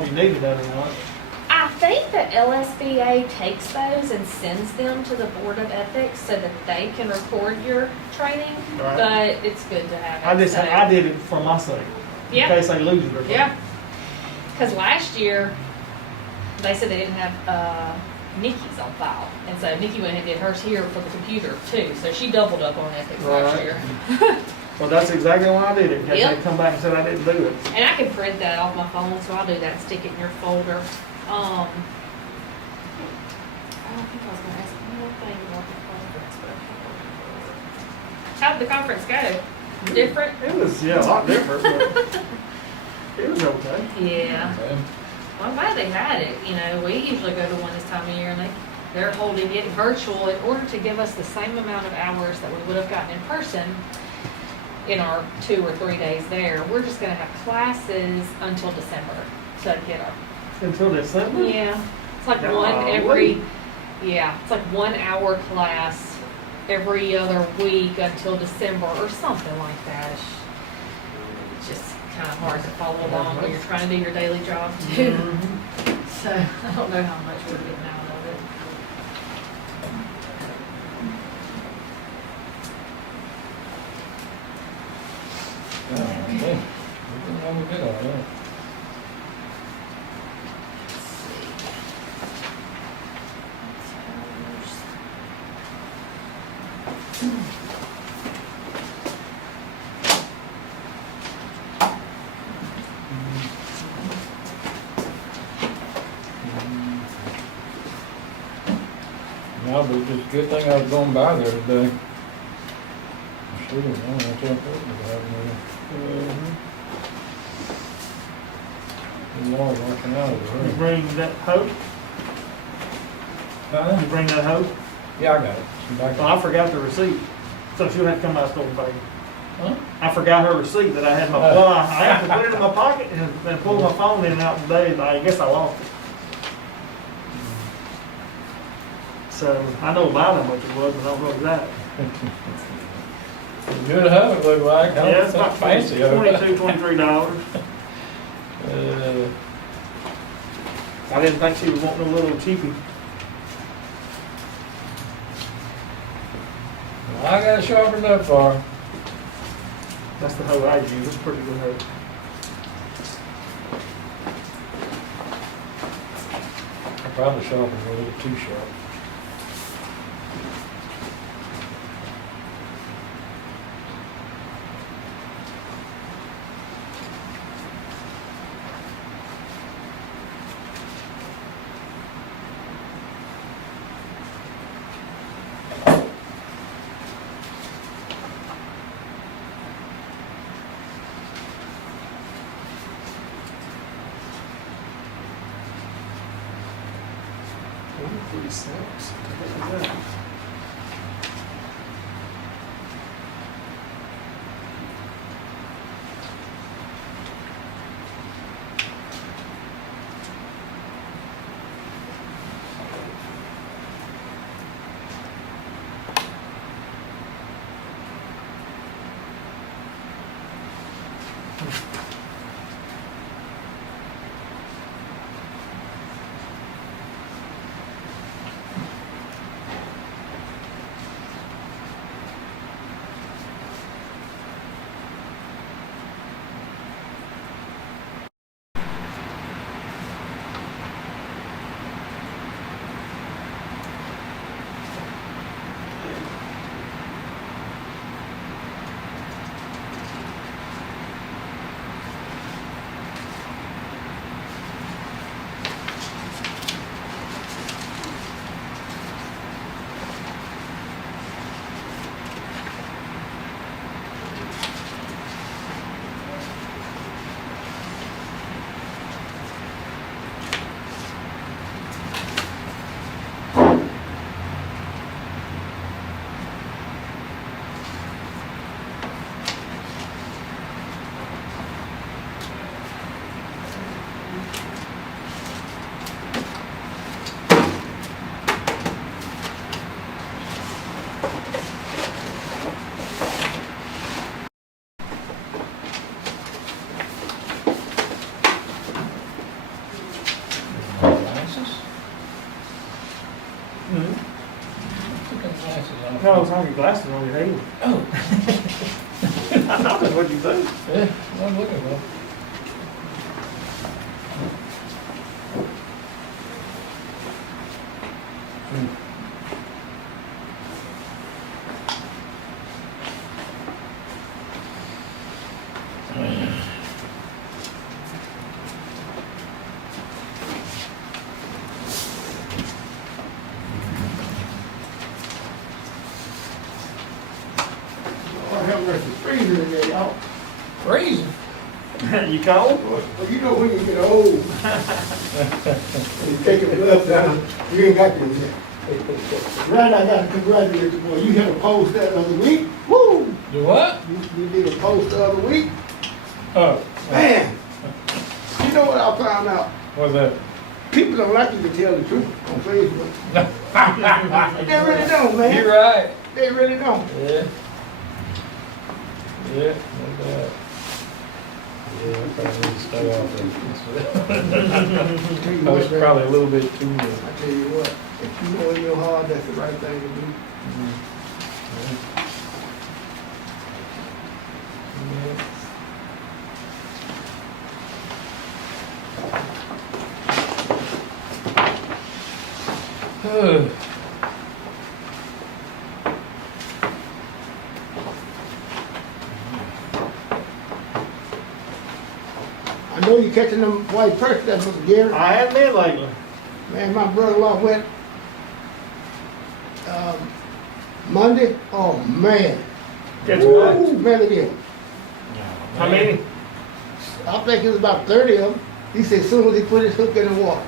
know if you needed that or not. I think the LSBA takes those and sends them to the Board of Ethics so that they can record your training, Right. but it's good to have it. I did it for my sake, in Yeah. case they lose it or something. Yeah. Because last year, they said they didn't have Nikki's on file. And so Nikki went and did hers here for the computer too. So she doubled up on ethics last Right. year. Well, that's exactly why I did it, in case Yep. they come back and said I didn't do it. And I can print that off my phone, so I'll do that, stick it in your folder. I think I was gonna ask you one thing about the conference, but how'd the conference go? Different? It was, yeah, a lot different, but it was okay. Yeah. Okay. Well, I'm glad they had it. You know, we usually go to one this time of year, and they're holding it virtual in order to give us the same amount of hours that we would have gotten in person in our 2 or 3 days there. We're just gonna have classes until December to get our, Until December? yeah, it's like No, one wait. every, yeah, it's like 1 hour class every other week until December or something like that. It's just kind of hard to follow along when you're trying to do your daily job too. Mhm. So I don't know how much we're getting out of it. Yeah, okay. We didn't have a good on that. No, but it's a good thing I was going by there today. I should have known what's up there. Mhm. The Lord working out of You the room. bring that hope? You bring that hope? Yeah, I got it. It's back Well, I forgot the receipt, so she'll have to come by the store and pay. Huh? I forgot her receipt that I had in my, well, I had to put it in my pocket and pull my phone in and out today, and I guess I lost it. So, I know about how much it was, but I don't know exactly. Good hub, it looked like. Yeah, it's about fancy. $22, $23. I didn't think she was wanting a little cheapie. I got sharpened up for her. That's the hoe I use, it's a pretty good hoe. I probably sharpened her a little too sharp. $0.43. No, it's on your glasses on your head. Oh, I thought that's what you do. yeah, I'm looking at it. I have mercy, freezing in there, y'all. Crazy. You cold? Well, you know when you get old, and you take your gloves down, you ain't got this yet. Right, I gotta congratulate you, boy. You had a post that other week. Woo! Do what? You did a post the other week. Oh, Man, you know what I found out? what's that? People don't like you to tell the truth on Facebook. They really don't, man. You're right. They really don't. Yeah. Yeah, no doubt. Yeah, I probably need to stay off I tell you that. what, It's man. probably a little bit too much. I tell you what, if you know in your heart that's the right thing to do, Yeah. I know you catching them white perch that was Gary. I hadn't been lately. Man, my brother-in-law went Monday. Oh man, Catch Woo, what? man again. How many? I think it was about 30 of them. He said as soon as he put his hook in the water,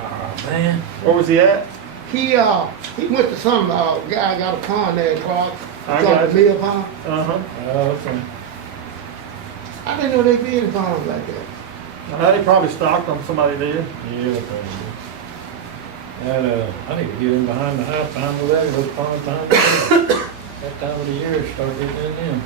Oh, man. Where was he at? he went to some guy got a pond there in Clark. I Called got the it. Mill Pond. Uh-huh. Oh, okay. I didn't know they did in ponds like that. I heard he probably stocked them, somebody did. Yeah, probably. And, I need to get in behind the house, time with that, those pond time. That time of the year, start getting in them.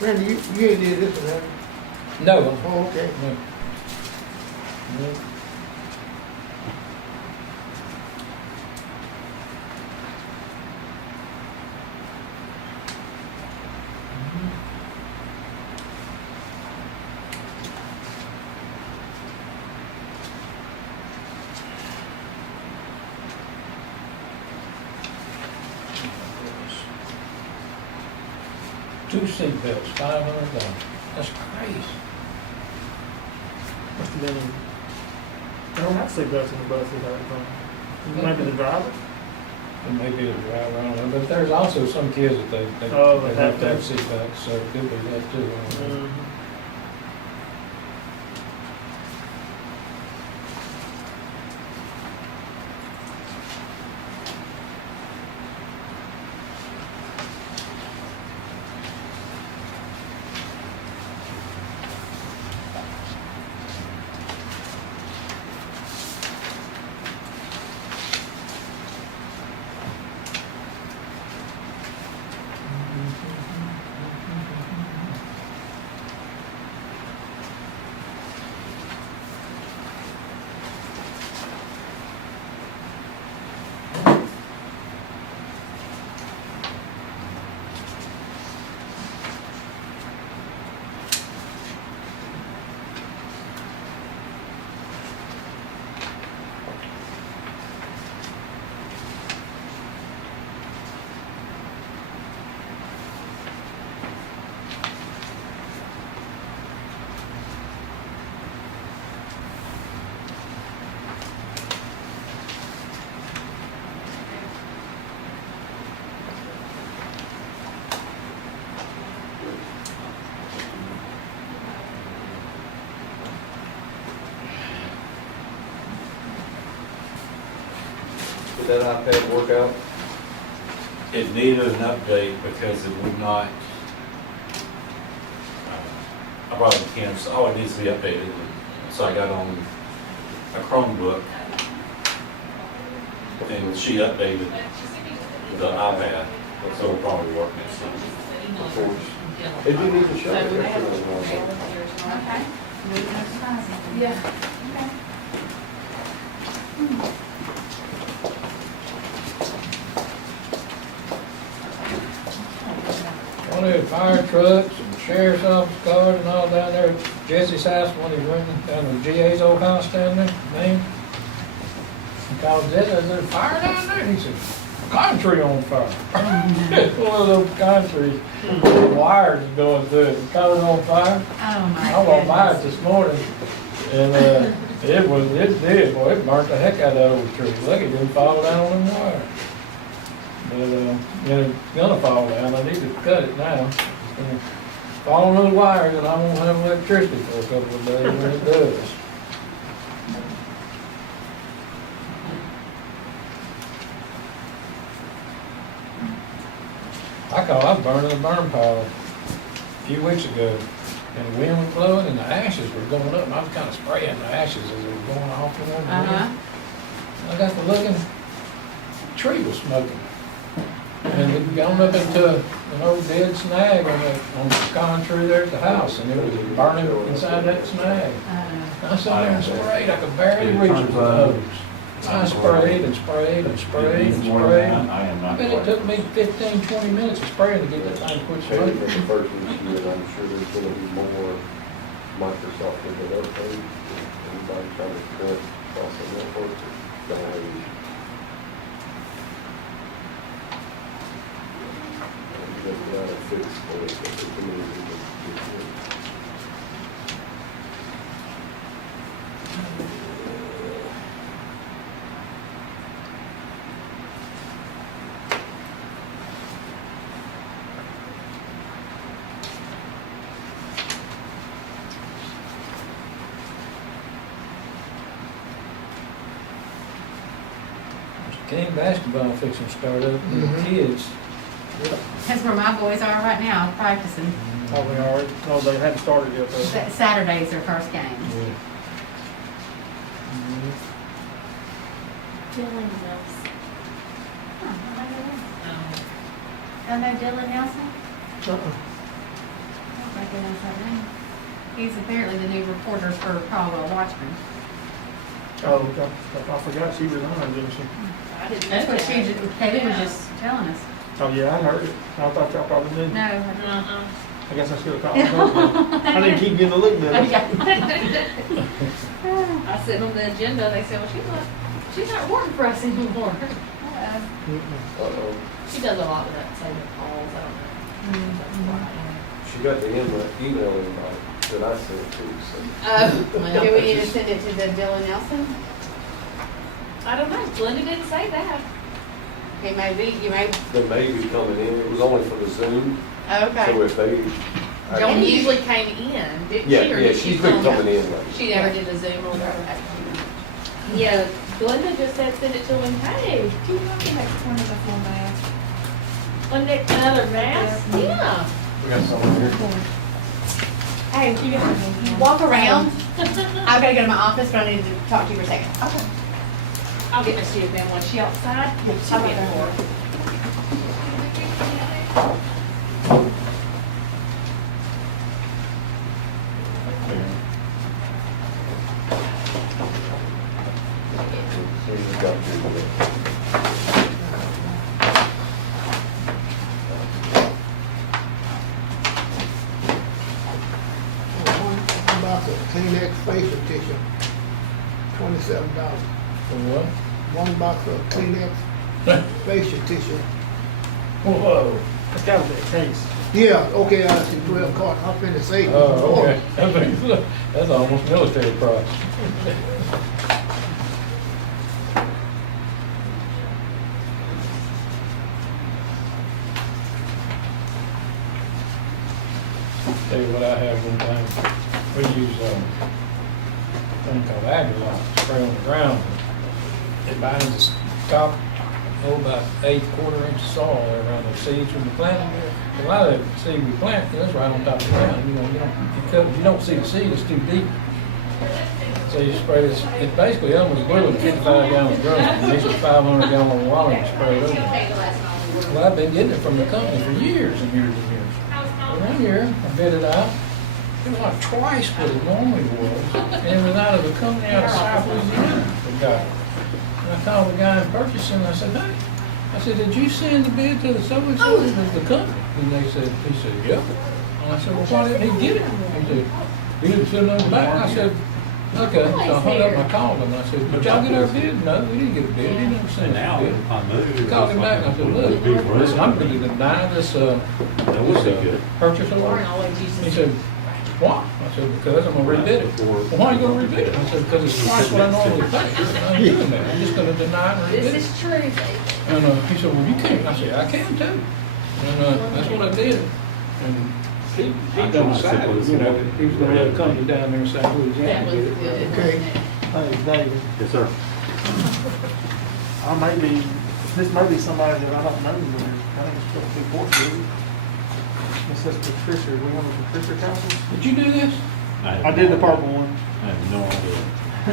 Randy, you ain't did this one, have you? No. Oh, okay. No. No. Two seat belts, $500. That's crazy. Must have been. They don't have seatbelts in the buses all the time. Maybe the driver? And maybe the driver, I don't know, but there's also some kids that they Oh, they have have to have to. seat belts, so it could be that too. I don't know. Did that iPad work out? It needed an update because it would not, I brought it to Kim, so, oh, it needs to be updated. So I got on a Chromebook and she updated the iPad, so it'll probably work next time. Of course. If you need to show it, that's what I was Okay. Yeah. One of the fire trucks and sheriff's office cars and all down there at Jesse's house, when he's running down to the GA's old house down there, man. He called Jesse, I said, fire down there? He said, pine tree on fire. One of those pine trees, the wires is going through it, caught it on fire. Oh, my I walked by it goodness. this morning, and, it did, boy, it burnt the heck out of that old tree. Lucky it didn't fall down on them wires. But, it's gonna fall down, I need to cut it now. It's gonna fall on those wires, and I won't have electricity for a couple of days when it does. I was burning a burn pile a few weeks ago, and the wind was blowing, and the ashes were going up, and I was kind of spraying the ashes as they were going off in the wind. I got to looking, the tree was smoking. And it had gone up into an old dead snag on the contrary there at the house, and it was burning inside that snag. I sat there and sprayed, I could barely reach it with the hose. I sprayed and sprayed and sprayed and sprayed. I bet it took me 15, 20 minutes of spraying to get that thing quit Change smoking. from the first issue, and I'm sure there's gonna be more Microsoft than the other thing. Everybody trying to cut across the network, don't have any. You gotta fix what it's community. King basketball fixing to start up with the Mhm. kids. That's where my boys are right now, practicing. Oh, they already, no, they hadn't started yet though. Saturday's their first game. Yeah. Dylan Nelson. I know Dylan Nelson? Uh-uh. I recognize that name. He's apparently the new reporter for Caldwell Watchman. Oh, okay. I forgot she resigned, didn't she? I didn't That's know what that. Katie was Yeah. just telling us. Oh, yeah, I heard it. I thought y'all probably knew. No. Uh-uh. I guess I should have called her. I didn't keep getting the look there. I said on the agenda, they said, well, she's not working for us anymore. Uh-oh. She does a lot of that, saving calls, I don't know. That's why. She got the email invite that I sent too, so. Oh, Do we need to send it to the Dylan Nelson? I don't know, Glenda didn't say that. It may be, you may, They may be coming in, it was only for the Zoom, so okay. if they. Joan usually came in, didn't Yeah, she? Or yeah, did she she's been come? coming in lately. She never did the Zoom or whatever. Yeah, Glenda just said, send it to him, hey, do you want the next one of the full mask? Another mask? Yeah. We got someone here. Hey, you walk around. I've got to go to my office, but I need to talk to you for a second. Okay. I'll get Miss Judy then, was she outside? I'll get her. Here's the doctor. One box of Kleenex facial tissue, $27. For what? One box of Kleenex facial tissue. Whoa. It's gotta be a case. Yeah, okay, I see 12 carton, I'm finna say. Oh, okay. That's almost military price. Tell you what I have one time, we use, thing called Agilon, spray on the ground. It binds the top, about 8/4 inch soil there around the seeds when you plant them. A lot of the seed we plant, that's right on top of the ground, you don't see the seed, it's too deep. So you spray this, it's basically almost blue with 55-gallon drum, and these are 500-gallon water and spray it over. Well, I've been getting it from the company for years and years and years. Around here, I bid it out, It was like twice what it normally was, and it was out of a company out of South Louisiana, the guy. And I called the guy in purchasing, and I said, hey, I said, did you send the bid to the so-and-so, the company? And he said, yeah. And I said, well, why didn't he get it? He said, he didn't send nothing back. I said, okay, so I hung up and I called him, I said, did y'all get our bid? No, we didn't get a bid, he didn't send And now, us a bid. if I move. Called him back and I said, look, listen, I'm going to deny this, That would be good. purchase order. Lauren always uses. He said, why? I said, because I'm gonna rebid it. Well, why are you gonna rebid it? I said, because it's twice what I normally pay. I said, I ain't doing that. I'm just gonna deny it and rebid This it. is true, David. And he said, well, you can't. I said, I can too. And that's what I did. And he done decided, you know, he was gonna let a company down there in South That Louisiana was get it. good. Okay. Hey, David, Yes, sir. I may be, this may be somebody that I don't know, but I think it's supposed to be Portuguese. This says Patricia, we have a Patricia council? Did you do this? I did the purple one. I have no idea.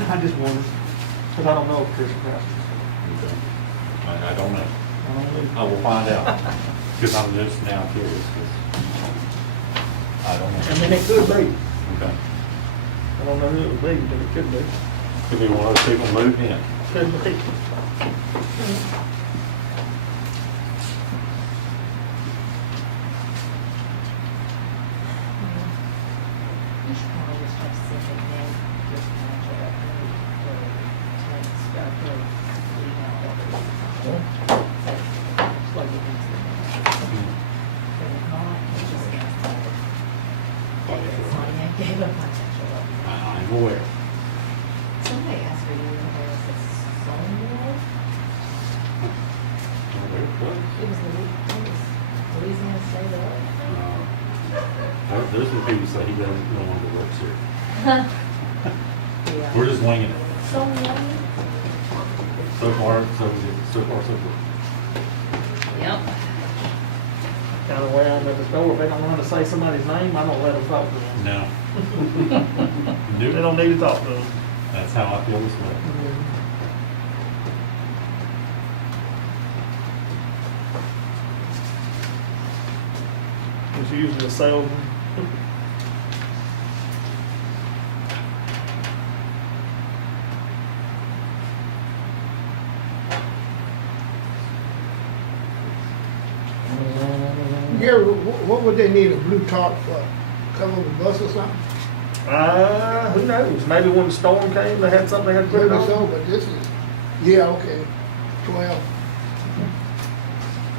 I just wondered, because I don't know Patricia council. Okay. I don't know. I don't know. I will find out, because I'm just now curious, because I don't know. I mean, it could be. Okay. I don't know who it would be, but it could be. Could be one of those people moved in. Could be. You should probably just have specific name, just match it up or text, or email, whatever. Plug it into the name. But if not, it's just gonna say, David Sonia gave a financial update. I'm aware. Somebody asked me, you know, if it's Sonia, Oh, there it was. it was Louisiana State of. There's some people say he doesn't, no longer works here. Yeah. We're just winging it. Sonia. So far, so good. Yep. Kind of way I'm at the store, if they don't know how to say somebody's name, I don't let them talk to them. No. They Nope. don't need to talk to them. That's how I feel this way. It's usually a salesman. Gary, what would they need a blue tarp for? Cover the bus or something? Who knows? Maybe when the storm came, they had something they had to put it Maybe on. so, but this is, yeah, okay, 12.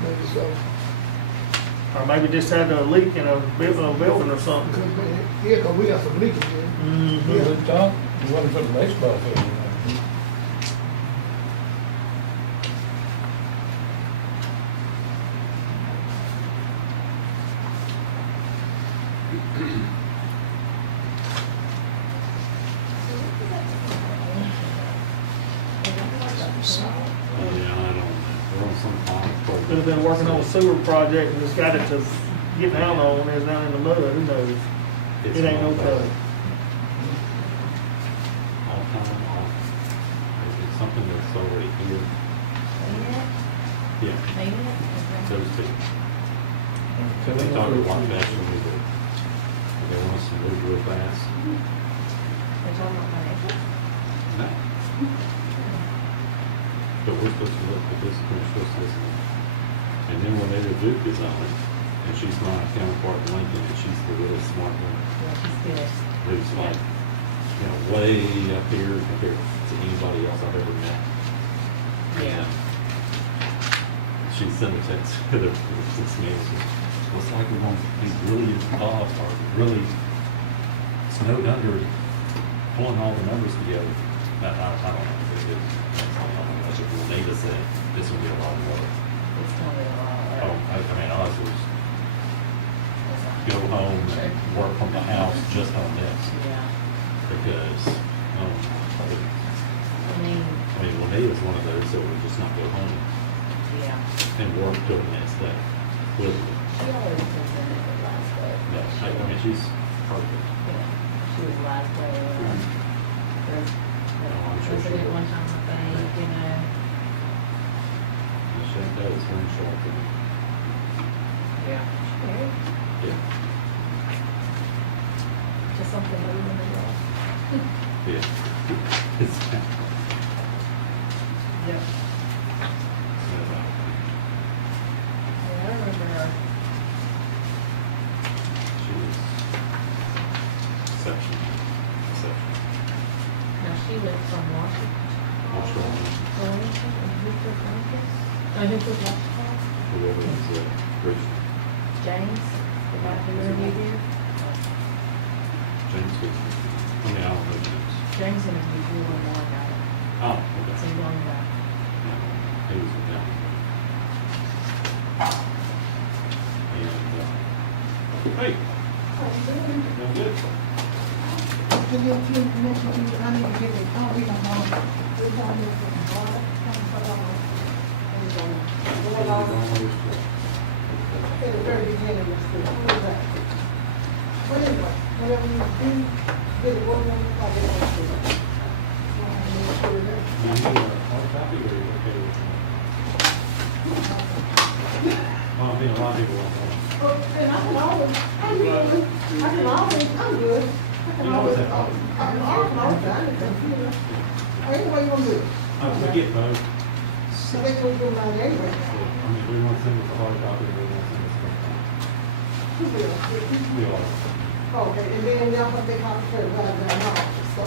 Maybe so. Or maybe just had a leak in a building or something. Could be. Yeah, 'cause we got some leakage here. Mm-hmm. You would talk, you wasn't putting baseball field in there. Yeah, I don't, we're on some kind of program. Could have been working on a sewer project and just got it to get down on, and it's down in the mud, who knows? It's It ain't no not bad. fun. All time off. If it's something that's already here, yeah, those two. They talk a lot faster than we do. They want us to move real fast. They're talking about financial? No. But we're supposed to look at this, and we're supposed to listen. And then when they do Duke is on it, and she's my counterpart in Lincoln, and she's the really smart one, Yeah, she's good. who's like, you know, way up here compared to anybody else I've ever met. Yeah. She sent a text to the 6 meals. Looks like we're going to be really involved or really snowed under, pulling all the numbers together. I don't know. If Juanita said this will be a lot more. It's gonna be a lot. Oh, I mean, ours was go home and work from the house just on this Yeah. because, I mean, Juanita's one of those that would just not go home yeah. and work till the next day. Literally. She always presented it last week. No, I mean, she's perfect. Yeah. She was last week. I'm sure she President will. one time, I think, you know. She does, very short. Yeah. Yeah. something that we want to do. Yeah. It's, Yep. Yeah, I remember her. she was exceptional. Now, she lives from Washington. Washington. Washington, and Newport, Memphis. Newport, Washington. Whoever was Rich James, the guy who interviewed you. James was, I mean, I don't know James. James interviewed you one more ago. Oh, So okay. you don't know. He was down. And, hey, doing good. Can you mention to you, I need to get it, I'll read them all. We're down here for the water, at the very beginning of the school, what is that? But anyway, whatever you do, get it, what you want to do. You need a hard copy or you okay with it? Well, I mean, a lot of people want one. And I can always, I'm good, I'm good. You always have one. I can always, I can computer. Anyway, you want to do it? We get both. So they can do mine anyway. I mean, we want to send us a hard copy, we want to send us a Who will? we all. Okay, and then y'all have to concentrate right now, so.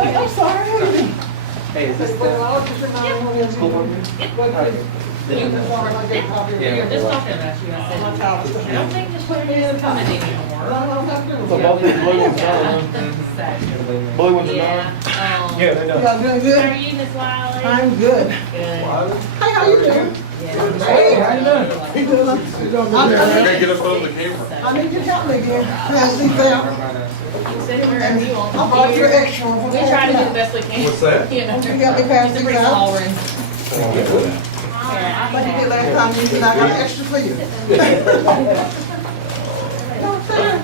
I'm sorry. Hey, is this Well, the? I'll just remind one of School board you. meeting? What is- You as long as I get a copy of We it. were just talking about you, I said, My towels. I don't think this one is coming anymore. No, I don't have to. So both these blue ones are done. So, Blue ones are yeah, done? Yeah, they're done. Y'all doing How are good? you, Miss Wiley? I'm good. Good. Hey, how you doing? Yeah. Hey, how you doing? You doing? Can't get up on the camera. I need your help again. I see that. Sit wherever you want. I bought your extra one. We try to do the best we can. What's that? You know. You got me past It's a these pretty out? small room. Like you did last time, you said I got extra for you. No, sir.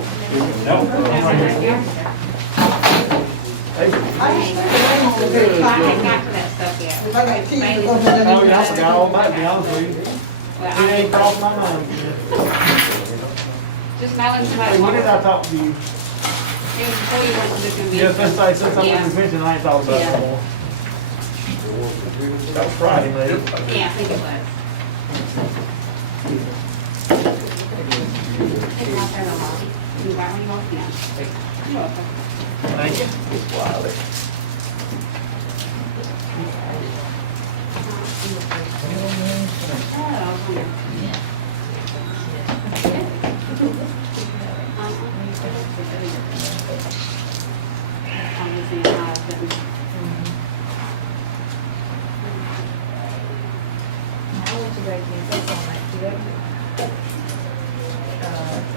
I just think the name on the I page. haven't got to that stuff yet. If I got keys, it's gonna be underneath. Oh, yeah, I forgot all about it, to be honest with you. But It ain't I crossed my mind. just knowing somebody. Hey, when did I talk to you? It was before you went to the convention. Yes, let's say since I'm Yeah. in convention, I ain't thought about it Yeah. no more. That was Friday, maybe. Yeah, I think it was. Thank you. I went to go to the on that, do that.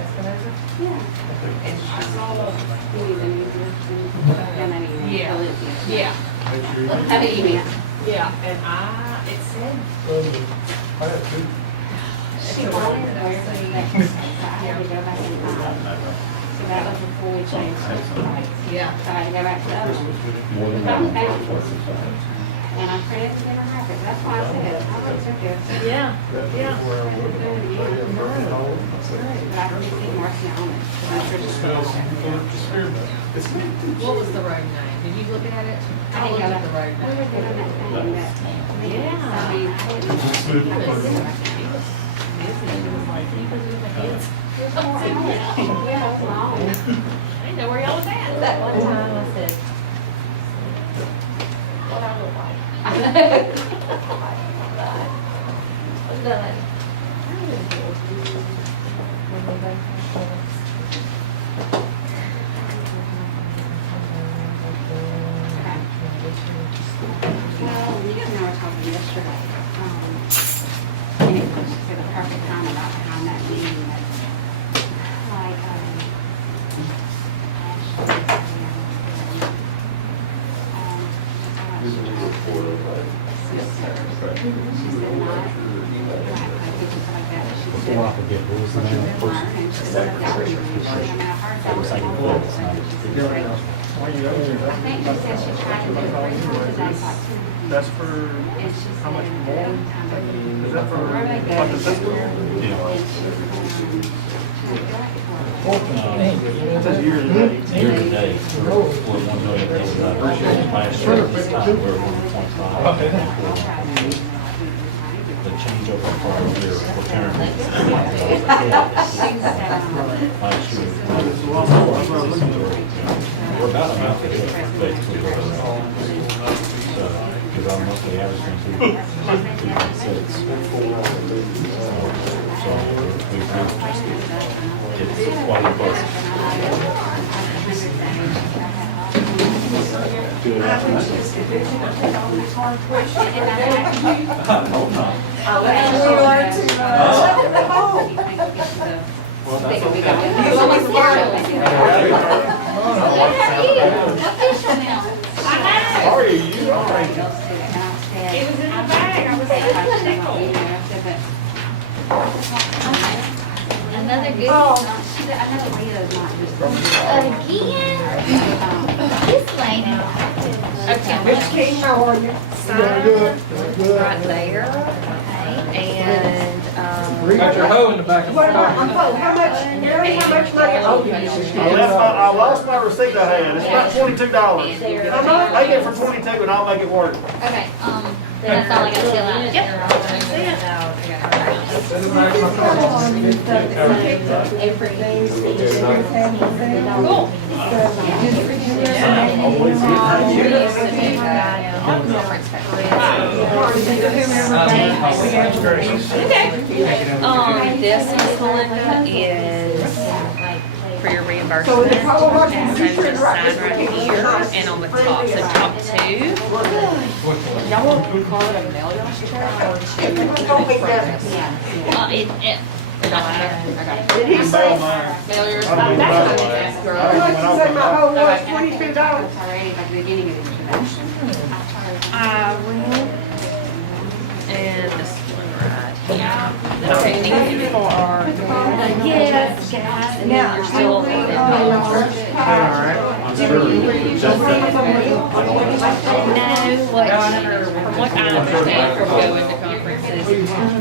Espinosa? And I saw Yeah. Yeah. Have an email. Yeah, and it said. I have two. She wanted to wear me that, so I had to go back in time. So that was before we changed the rights. Yeah. So I had to go back to the other one. And I printed it in a packet, that's why I said, I went took it. Yeah, yeah. But I can see Marcy on it. So I'm pretty sure it's there. What was the road name? Did you look at it? I I didn't looked go at the road back. We were name. doing that thing that. Yeah. I mean, I didn't. He was busy. He was like, he was with the kids. Yeah, it was long. I didn't know where y'all was at. That one time I said, what I look like. I'm done. Well, you and I were talking yesterday, and it was for the perfect time about behind that meeting that, like, she said not, like pictures like that, she Before said. I forget, what was the name of the person? And she said that was, I mean, I heard that was one of the things she said. Why you over there? I think she said she tried to do it 3 times a day, like 2 That's for, And she how much said, more? every time they do, Is that for, where they go, like the fiscal year? Yeah. and she was going to try to go back for it. Fortunately, says year to date. Year to date, we're 1 million, last year, this time, we're 1.5. The change over from prior year, we're currently last year. We're about a month ahead, basically. Because our monthly average has been 2.6. So we've it's quite impressive. Good Well, that's okay. How are you? You all right? It was in the bag, I was like, Another good. Again? This lady. okay. Miss King, how are you? Sign Good. right there, and, Got your hoe in the back of the What car. about, how much, Mary, how much money owe you? I lost my receipt I had. It's about $22. Make it for 22 and I'll make it work. Okay, that's all I got to fill out. Send it back to my car. cool. This, Miss Melinda, is for your reimbursement. So you're gonna sign right here and on the top, so top two. Y'all want to call it a mail It don't matter. Did he say, Mail yours. I don't know about that. how much you say my whole was, $22? already at the beginning of the introduction. I will. And this one right here. Then I'll need you for our. Yes, guys. And then you're still. I'm sure just No, from what I understand from going to conferences,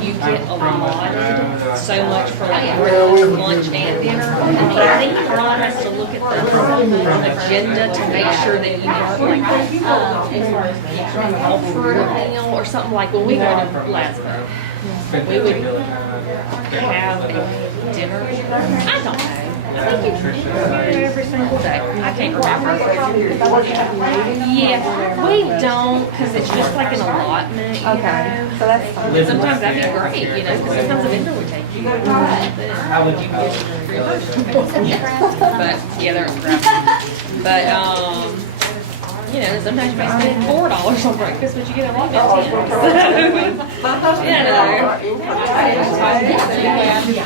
you get allotted so much for like lunch and dinner. And I think Ron has to look at the agenda to make sure that you don't like offer a meal or something like when we go to Glasgow. We would have a dinner. I don't know. I think it's every single day. I can't remember. Yeah, we don't, because it's just like an allotment, you know. So that's fine. Sometimes that'd be great, you know, because sometimes a vendor would take you. How would you But, yeah, they're crap. But, you know, sometimes you may spend $4 on breakfast, but you get a lot of 10.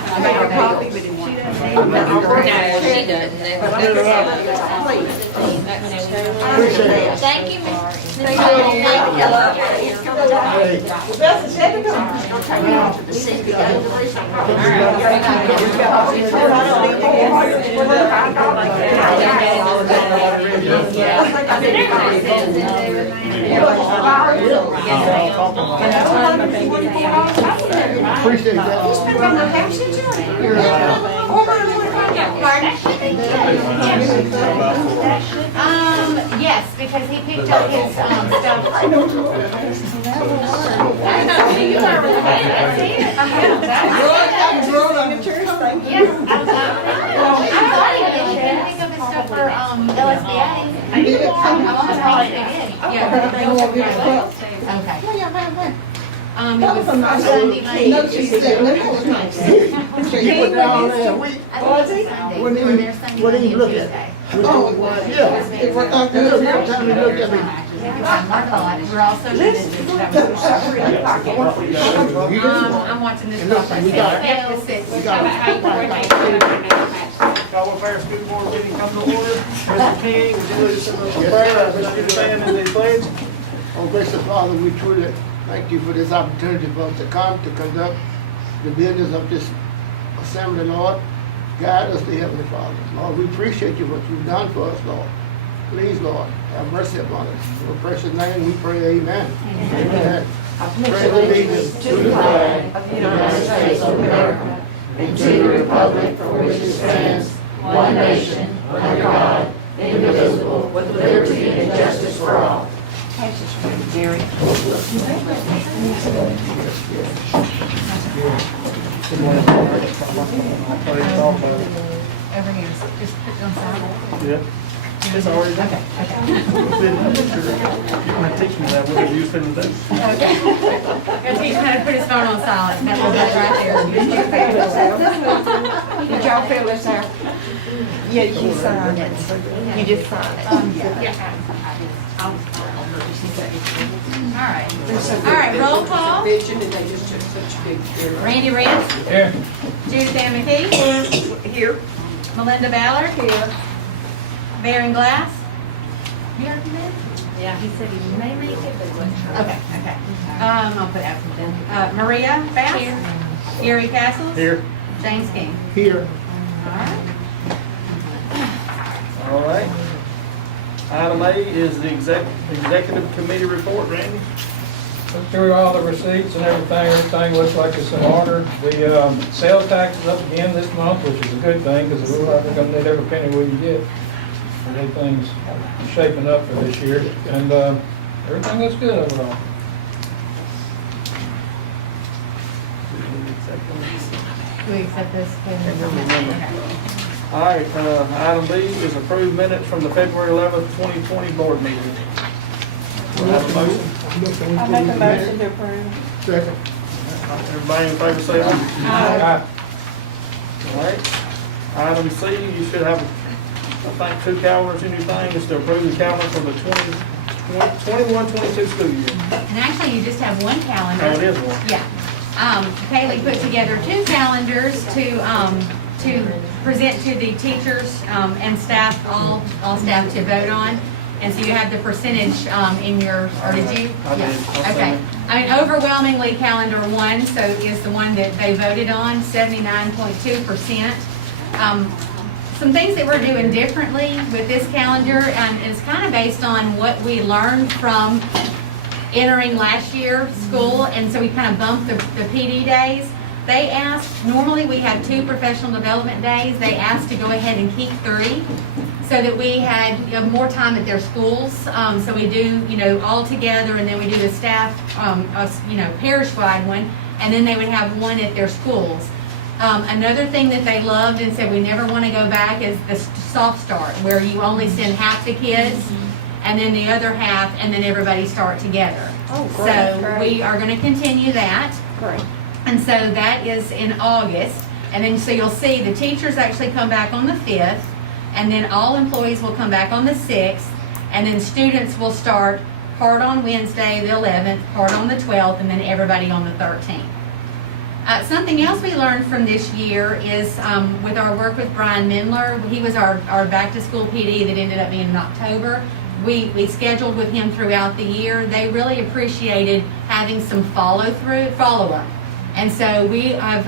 I made her coffee, but didn't want No, she doesn't. Thank you, Miss. Appreciate that. Yes, because he picked up his, stuff. Yes, I thought he did pick up his stuff for, LSBA. Okay. It was Sunday night. You put down there, we, I think it was Sunday. What do you- We were there Sunday what do you night look and at? Tuesday. yeah, it was, time to look at me. We're also doing this. I'm watching this. And listen, we got, Caldwell Fair School Board meeting come to order. Mr. King, would you lead us in the prayer? Mr. Stand in the pledge. oh gracious Father, we truly thank you for this opportunity for us to come to conduct the business of this assembly, Lord. Guide us, dear Heavenly Father. Lord, we appreciate you, what you've done for us, Lord. Please, Lord, have mercy upon us. In your precious name we pray, amen. Amen. Pray allegiance to the flag of the United States of America and to the republic for which it stands, one nation, under God, indivisible, with liberty and justice for all. Gary. Good morning. What do you talk about? Over here, just put it on silent. Yeah. It's already done. Okay, okay. You want to teach me that, whatever you feel to do. Okay. Gonna teach him how to put his phone on silent, that was that right there. Did y'all fill this out? Yeah, you signed it. You just signed it. Yeah. All right. All right, roll call. Vision, and they just took such big care. Randy Rance, Here. Judith Ann McKee, Here. Melinda Ballard. Here. Baron Glass. Here, yeah, he said he may make it, but wasn't sure. Okay, okay. I'll put absent then. Maria Bass. Here. Gary Castles. Here. James King. Here. All right. All right. Item A is the executive committee report, Randy. Look through all the receipts and everything looks like it's in order. The sales tax is up again this month, which is a good thing, because we're gonna need every penny we can get. Everything's shaping up for this year, and everything looks good overall. Do we accept this? All right, item B is approved minutes from the February 11th, 2020 board meeting. Do I have a motion? I make a motion to approve. Second. Everybody in favor say aye. All right. Item C, you should have, I think, 2 calendars in your thing. It's to approve the calendar for the 21-22 school year. And actually, you just have one calendar. Oh, it is one. Yeah. Kaylee put together 2 calendars to present to the teachers and staff, all staff to vote on. And so you have the percentage in your, or did you? I did. Yeah. Okay. I mean, overwhelmingly, calendar 1, so is the one that they voted on, 79.2%. Some things that we're doing differently with this calendar, and it's kind of based on what we learned from entering last year's school, and so we kind of bumped the PD days. They asked, normally we have 2 professional development days. They asked to go ahead and keep 3 so that we had more time at their schools. So we do, all together, and then we do the staff, parish-wide one, and then they would have 1 at their schools. Another thing that they loved and said we never want to go back is the soft start, where you only send half the kids, and then the other half, and then everybody start together. Oh, great. So we are going to continue that. Great. And so that is in August. And then, so you'll see the teachers actually come back on the 5th, and then all employees will come back on the 6th, and then students will start part on Wednesday, the 11th, part on the 12th, and then everybody on the 13th. Something else we learned from this year is with our work with Brian Mindler. He was our back-to-school PD that ended up being in October. We scheduled with him throughout the year. They really appreciated having some follow-up. And so we have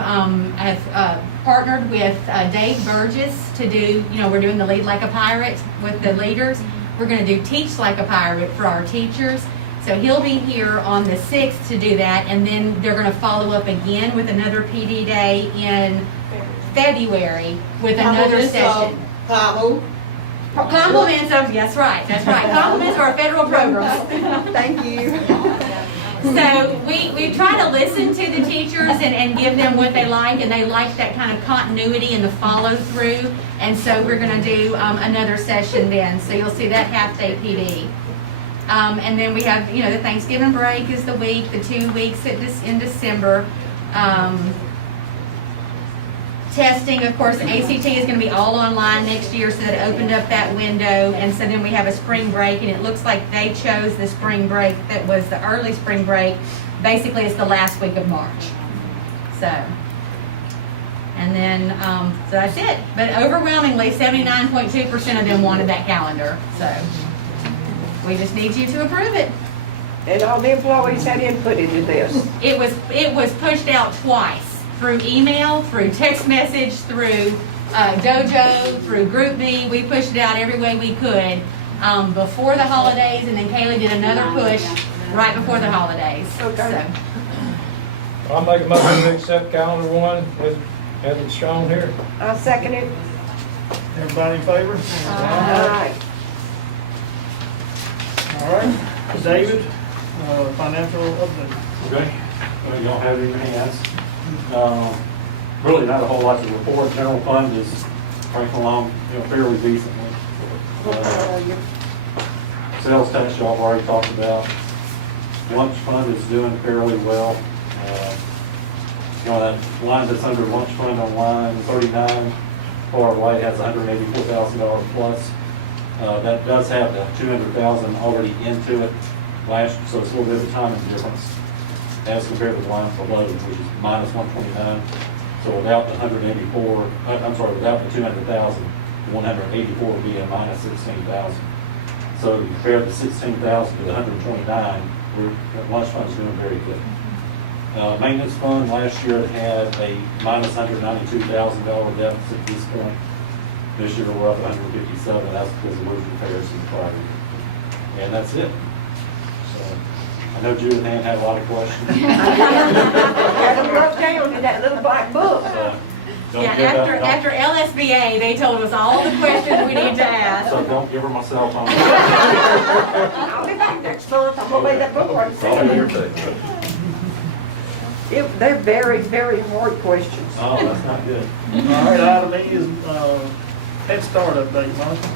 partnered with Dave Burgess to do, we're doing the Lead Like a Pirate with the leaders. We're going to do Teach Like a Pirate for our teachers. So he'll be here on the 6th to do that, and then they're going to follow up again with another PD day in February with another session. Compliments of, that's right. Compliments of our federal programs. Thank you. So we try to listen to the teachers and give them what they like, and they like that kind of continuity and the follow through. And so we're going to do another session then. So you'll see that half-day PD. And then we have, the Thanksgiving break is the week, the 2 weeks in December. Testing, of course, ACT is going to be all online next year, so that opened up that window. And so then we have a spring break, and it looks like they chose the spring break that was the early spring break. Basically, it's the last week of March. So, and then, so that's it. But overwhelmingly, 79.2% of them wanted that calendar. So we just need you to approve it. And all the employees had input into this. It was pushed out twice, through email, through text message, through Dojo, through GroupMe. We pushed it out every way we could before the holidays, and then Kaylee did another push right before the holidays. Okay. So, I'll make a motion to accept calendar 1 as it's shown here. I'll second it. Everybody in favor? Aye. All right, David, financial update. Okay, you don't have it in your hands. Really not a whole lot to report. General fund is cranking along, fairly decently. Sales tax, y'all have already talked about. Lunch fund is doing fairly well. That line that's under lunch fund on line 39, far right has $184,000 plus. That does have the $200,000 already into it last, so it's a little bit of a timing difference as compared to the line below, which is minus 129. So without the 184, without the 200,000, 184 would be a minus 16,000. So you compare the 16,000 to the 129, that lunch fund is doing very good. Maintenance fund last year had a minus $192,000 deficit at this point. This year we're up at 157. That's because of roof repairs and prior year. And that's it. So I know Judith Ann had a lot of questions. Had them broke down in that little black book. Don't Yeah, give after, that- after LSBA, they told us all the questions we need to ask. So don't give her my cell phone. I'll be back next month. I'm gonna lay that book right It's all in your there. face. They're very, very hard questions. Oh, that's not good. All right, item E is, Head Start update, Monica.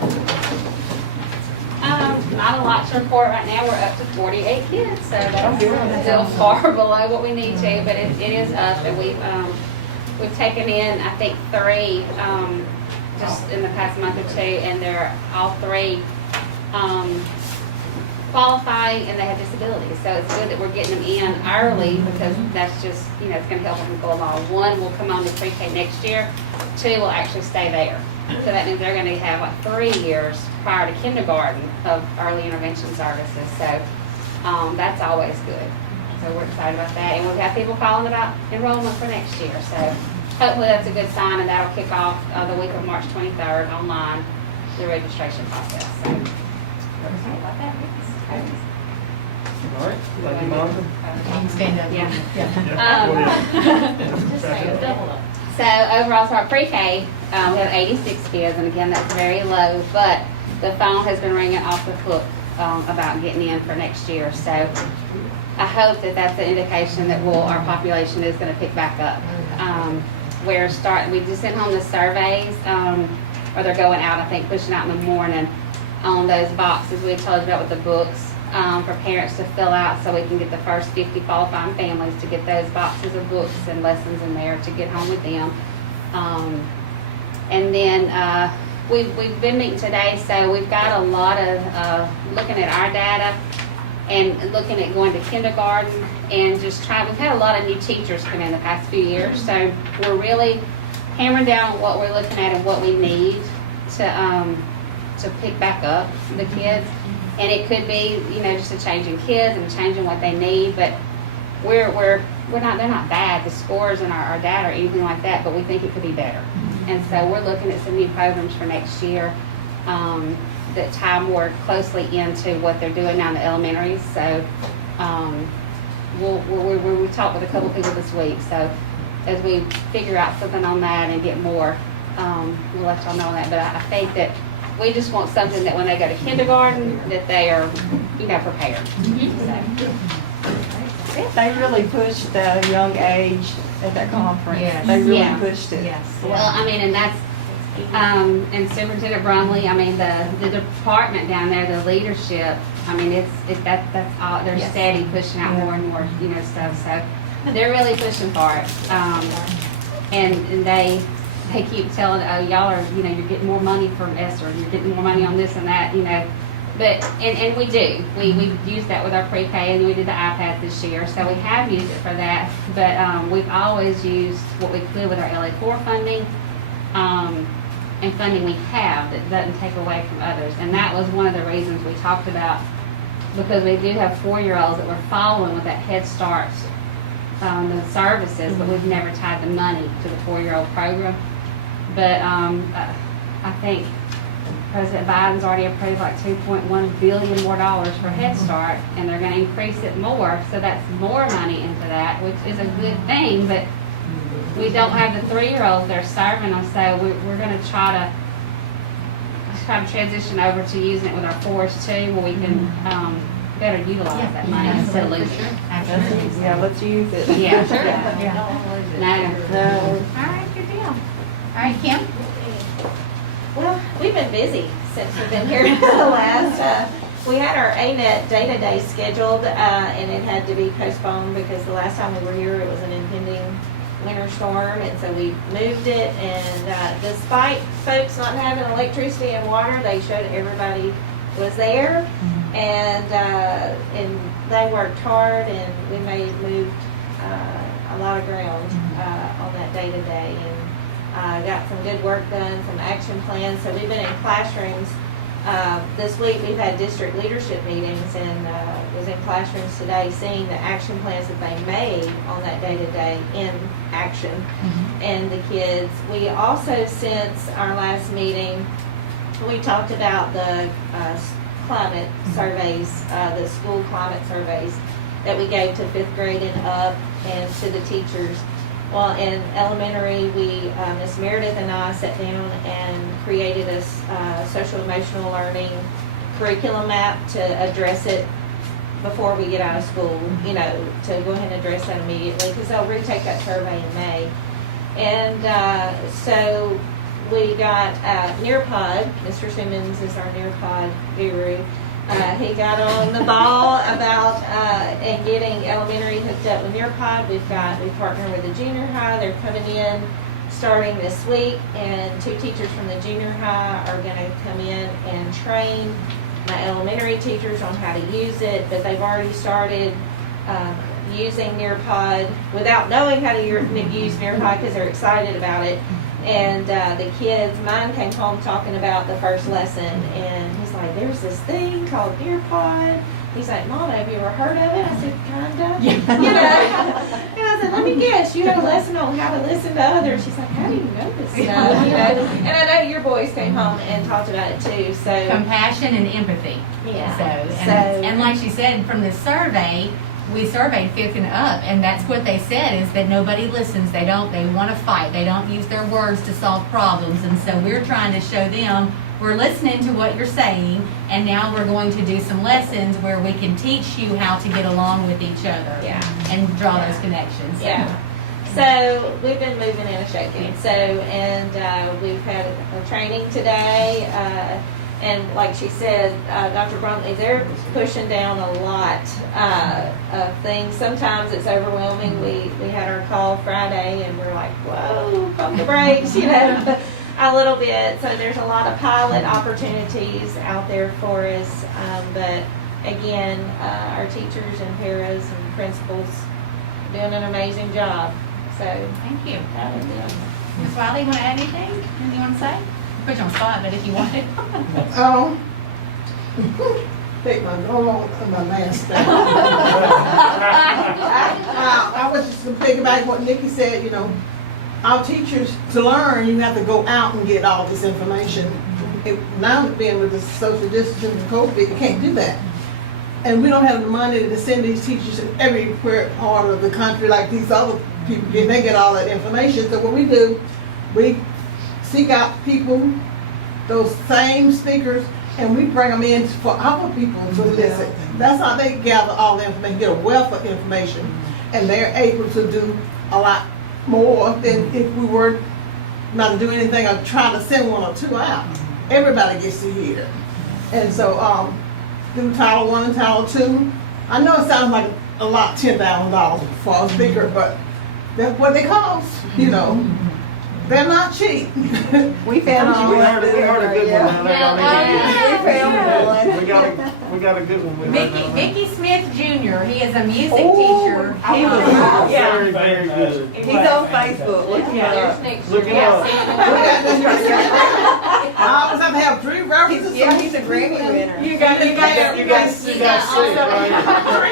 Not a lot to report right now. We're up to 48 kids, so that's still far below what we need to, but it is up, and we've taken in, I think, 3 just in the past month or 2, and they're all 3 qualifying, and they have disabilities. So it's good that we're getting them in early, because that's just, it's going to help them go along. 1 will come on to pre-K next year. 2 will actually stay there. So that means they're going to have like 3 years prior to kindergarten of early intervention services. So that's always good. So we're excited about that. And we've got people calling about enrollment for next year. So hopefully that's a good sign, and that'll kick off the week of March 23rd online, the registration process. So we're excited about that. All right, thank you, Monica. You can stand up. Yeah. Yeah, go ahead. So overall, so our pre-K, we have 86 kids, and again, that's very low, but the phone has been ringing off the hook about getting in for next year. So I hope that that's an indication that our population is going to pick back up. We just sent home the surveys, or they're going out, I think, pushing out in the morning on those boxes we told you about with the books. For parents to fill out, so we can get the first 50 qualifying families to get those boxes of books and lessons in there to get home with them. And then we've been meeting today, so we've got a lot of looking at our data and looking at going to kindergarten, and we've had a lot of new teachers come in the past few years, so we're really hammering down on what we're looking at and what we need to pick back up the kids. And it could be, just a change in kids and changing what they need, but they're not bad, the scores and our data or anything like that, but we think it could be better. And so we're looking at some new programs for next year that tie more closely into what they're doing now in the elementaries. So we talked with a couple people this week, so as we figure out something on that and get more, we'll let y'all know on that. But I think that we just want something that when they go to kindergarten, that they are, prepared. So. They really pushed the young age at that conference. Yes. They really Yeah. pushed it. Yes. Well, and that's, and Superintendent Brumley, the department down there, the leadership, that's all, they're Yes. steady pushing out more and more, stuff. So they're really pushing for it. And they keep telling, y'all are, you're getting more money from ESSER, you're getting more money on this and that, But, and we do. We used that with our pre-K, and we did the iPad this year, so we have used it for that. But we've always used what we could with our LA4 funding, and funding we have that doesn't take away from others. And that was one of the reasons we talked about, because we do have 4-year-olds that we're following with that Head Start, the services, but we've never tied the money to the 4-year-old program. But I think President Biden's already approved like $2.1 billion more for Head Start, and they're going to increase it more, so that's more money into that, which is a good thing. But we don't have the 3-year-olds that are serving them, so we're going to try to kind of transition over to using it with our forest too, where we can, better utilize that money. Absolutely. Absolutely. Yeah, let's use it. Yeah, sure. No. All right, good deal. All right, Kim? Well, we've been busy since we've been here the last, we had our ANET data day scheduled, and it had to be postponed because the last time we were here, it was an impending winter storm, and so we moved it, and despite folks not having electricity and water, they showed everybody was there, and they worked hard, and we moved a lot of ground on that data day, and got some good work done, some action plans. So we've been in classrooms. This week we've had district leadership meetings, and was in classrooms today seeing the action plans that they made on that day-to-day in action, and the kids. We also, since our last meeting, we talked about the climate surveys, the school climate surveys that we gave to 5th grade and up, and to the teachers. Well, in elementary, Miss Meredith and I sat down and created a social emotional learning curriculum map to address it before we get out of school, to go ahead and address that immediately, because they'll retake that survey in May. And so we got Nearpod. Mr. Simmons is our Nearpod guru. He got on the ball about and getting elementary hooked up with Nearpod. We partnered with the junior high. They're coming in starting this week, and 2 teachers from the junior high are going to come in and train my elementary teachers on how to use it. But they've already started using Nearpod without knowing how to use Nearpod because they're excited about it. And the kids, mine came home talking about the first lesson, and he's like, there's this thing called Nearpod. He's like, Mama, have you ever heard of it? I said, kinda. And I said, let me guess, you had a lesson on how to listen to others. She's like, how do you know this stuff? And I know your boys came home and talked about it too. So compassion and empathy. Yeah. And like she said, from the survey, we surveyed 5th and up, and that's what they said, is that nobody listens. They want to fight. They don't use their words to solve problems. And so we're trying to show them, we're listening to what you're saying, and now we're going to do some lessons where we can teach you how to get along with each other. Yeah. And draw those connections. Yeah. So we've been moving and shaking. So, and we've had a training today. And like she said, Dr. Brumley, they're pushing down a lot of things. Sometimes it's overwhelming. We had our call Friday, and we're like, whoa, pump the brakes, a little bit. So there's a lot of pilot opportunities out there for us. But again, our teachers and paras and principals are doing an amazing job. So Thank you. that was it. Ms. Wiley, you want to add anything? Anything you want to say? Put you on the spot, but if you want it. Take my normal and my mask down. I was just to piggyback what Nikki said, our teachers, to learn, you have to go out and get all this information. Now being with the social distancing and COVID, you can't do that. And we don't have the money to send these teachers in every part of the country like these other people get. They get all that information. So what we do, we seek out people, those same speakers, and we bring them in for our people to listen. That's how they gather all the information, get a wealth of information, and they're able to do a lot more than if we were not to do anything or trying to send 1 or 2 out. Everybody gets to hear. And so through Title 1 and Title 2, I know it sounds like a lot, $10,000 for a speaker, but that's what they cost, They're not cheap. We We found heard a good one down there. We We got a good one. Mickey Smith Jr., he is a music teacher. He was Very, very good. He's on Facebook. Look him up. Look it up. I always have to have 3 references. Yeah, he's a Grammy winner. You got 6, right?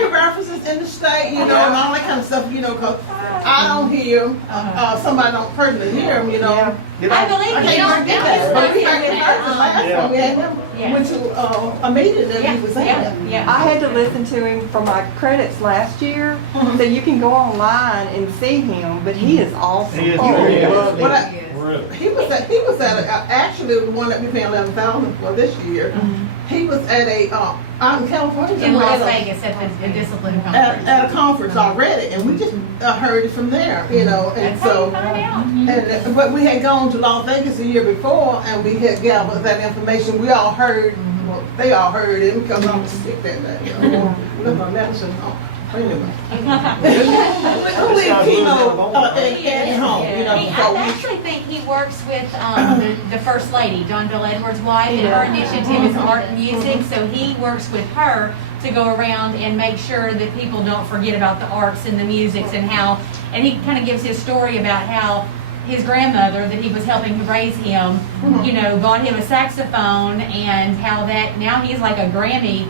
3 references in the state, and all that kind of stuff, because I don't hear somebody don't personally hear them, I believe I you can't don't forget that. But we had him last time we had him, went to a meeting that he was at. I had to listen to him for my credits last year, so you can go online and see him, but he is awesome. He is Oh, very yeah. good. What I- credit. He was at actually the one that we paying 11,000 for this year. He was at a out in California In Las at a- Vegas at the discipline conference. at a conference already, and we just heard it from there, you know, and That's how you so. find out. And, but we had gone to Las Vegas the year before, and we had gathered that information. We all heard, well, they all heard it because I was sick that day. You know, we left my medicine home. Anyway. We leave chemo at home, you know. I so we- actually think he works with the First Lady, John Bill Edwards' wife, and her initiative is art and music, so he works with her to go around and make sure that people don't forget about the arts and the musics and how, and he kind of gives his story about how his grandmother that he was helping to raise him, you know, bought him a saxophone and how that, now he's like a Grammy,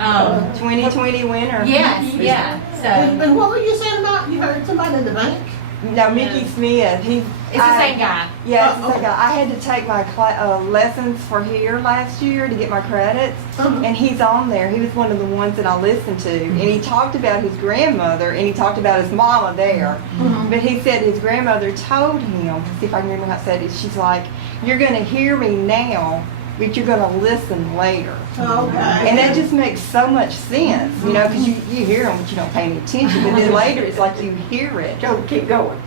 2020 winner. yes, yeah, so. And what were you saying about, you heard somebody in the bank? No, Mickey Smith. It's the same guy. Yeah, it's the same guy. I had to take my lessons for here last year to get my credits, and he's on there. He was one of the ones that I listened to, and he talked about his grandmother, and he talked about his mama there. But he said his grandmother told him, see if I can remember how it said it, she's like, you're going to hear me now, but you're going to listen later. Okay. And that just makes so much sense, you know, because you hear them, but you don't pay any attention. But then later, it's like you hear it. Go, keep going.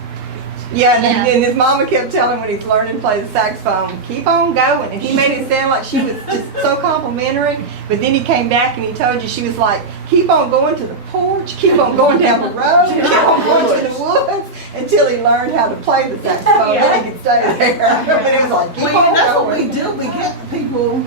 Yeah, and his mama kept telling him when he's learning to play the saxophone, keep on going. And he made it sound like she was just so complimentary. But then he came back and he told you, she was like, keep on going to the porch, keep on going down the road, keep on going to the woods until he learned how to play the saxophone. Then he could stay there. And it was like, keep Well, on that's what going. we do. We get people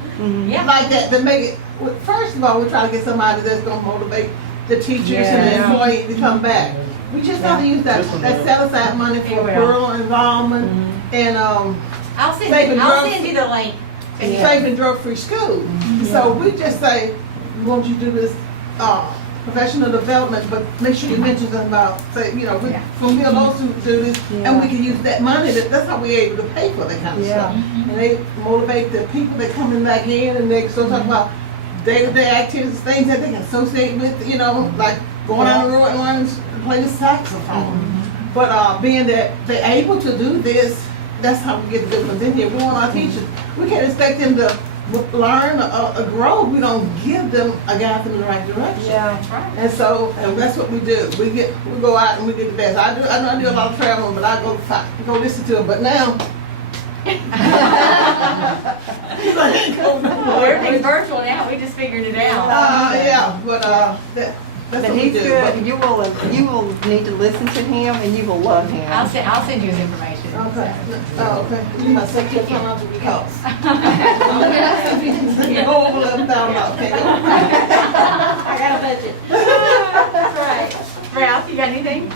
Yeah. like that to make it. First of all, we try to get somebody that's going to motivate the teachers and the Yeah. employees to come back. We just got to use that set aside money for rural involvement and I'll send Saving you, I'll drugs. send you the link. safe and drug-free school. So we just say, we want you to do this professional development, but make sure you mention something about, say, you know, when we a lawsuit do this, and we can use that money. That's how we're able to pay for that kind of stuff. And they motivate the people that coming back in, and they still talk about day-to-day activities, things that they can associate with, you know, like going on the road and learning to play the saxophone. But being that they're able to do this, that's how we get the difference in here. We want our teachers, we can't expect them to learn or grow. We don't give them a guide in the right direction. Yeah. And that's what we do. We go out and we get the best. I know I do a lot of traveling, but I go listen to them. But now, Everything's virtual now, we just figured it out. yeah, but that's But what we he's do. good. You will need to listen to him, and you will love him. I'll send you his information. Okay. Oh, okay. You must take your phone off the cost. Over $11,000. I got a budget. That's right. Ralph, you got anything?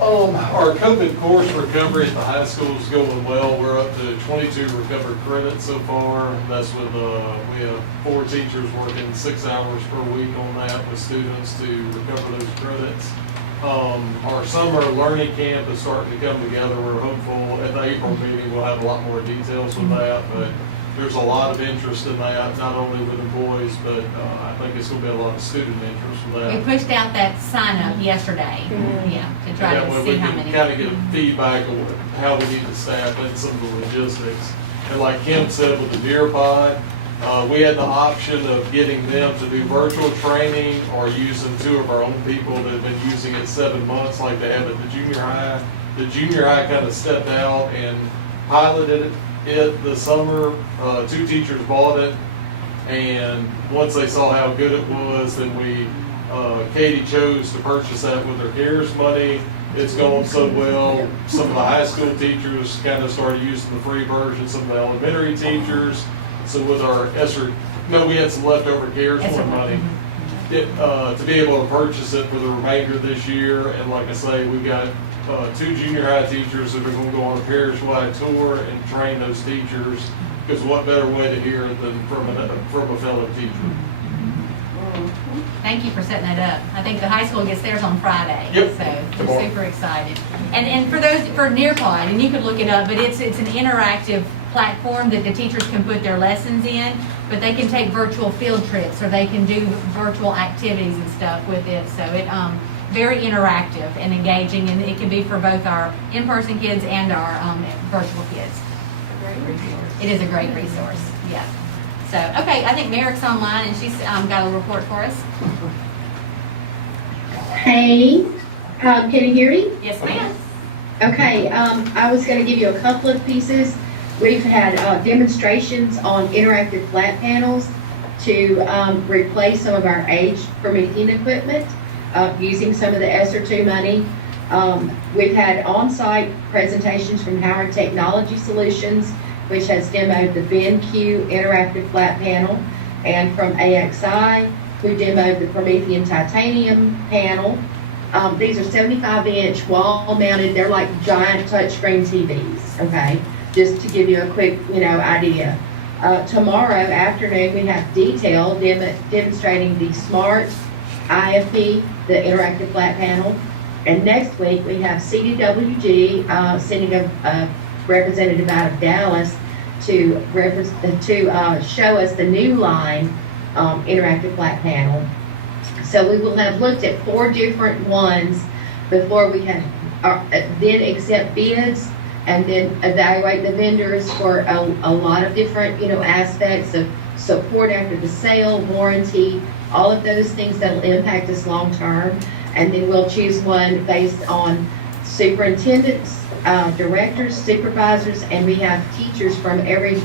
Our COVID course recovery at the high school is going well. We're up to 22 recovered credits so far. That's with, we have 4 teachers working 6 hours per week on that with students to recover those credits. Our summer learning camp is starting to come together. We're hopeful at the April meeting we'll have a lot more details with that, but there's a lot of interest in that, not only with employees, but I think it's going to be a lot of student interest with that. We pushed out that sign up yesterday, yeah, to try That to way see we how can many. kind of get feedback on how we need to staff and some of the logistics. And like Kim said with the Deer Pod, we had the option of getting them to do virtual training or using 2 of our own people that have been using it 7 months like they have at the junior high. The junior high kind of stepped out and piloted it this summer. 2 teachers bought it, and once they saw how good it was, then Katie chose to purchase that with her CARES money. It's going so well. Some of the high school teachers kind of started using the free version, some of the elementary teachers. So with our we had some leftover CARES money to be able to purchase it for the remainder of this year. And like I say, we got 2 junior high teachers that are going to go on a parish-wide tour and train those teachers, because what better way to hear it than from a fellow teacher. Thank you for setting that up. I think the high school gets theirs on Friday. Yep. So we're super excited. And for Nearpod, and you could look it up, but it's an interactive platform that the teachers can put their lessons in, but they can take virtual field trips or they can do virtual activities and stuff with it. So very interactive and engaging, and it can be for both our in-person kids and our virtual kids. It is a great resource, yeah. So, okay, I think Merrick's online, and she's got a report for us. Hey, can you hear me? Yes, ma'am. Okay, I was going to give you a couple of pieces. We've had demonstrations on interactive flat panels to replace some of our aged Promethean equipment using some of the ESSER 2 money. We've had on-site presentations from Howard Technology Solutions, which has demoed the BenQ interactive flat panel, and from AXI, who demoed the Promethean titanium panel. These are 75-inch wall-mounted. They're like giant touchscreen TVs, okay? Just to give you a quick, idea. Tomorrow afternoon, we have Detail demonstrating the Smart IFP, the interactive flat panel. And next week, we have CDWG sending a representative out of Dallas to show us the new line interactive flat panel. So we will have looked at 4 different ones before we can then accept bids and then evaluate the vendors for a lot of different, aspects of support after the sale, warranty, all of those things that will impact us long term. And then we'll choose one based on superintendents, directors, supervisors, and we have teachers from every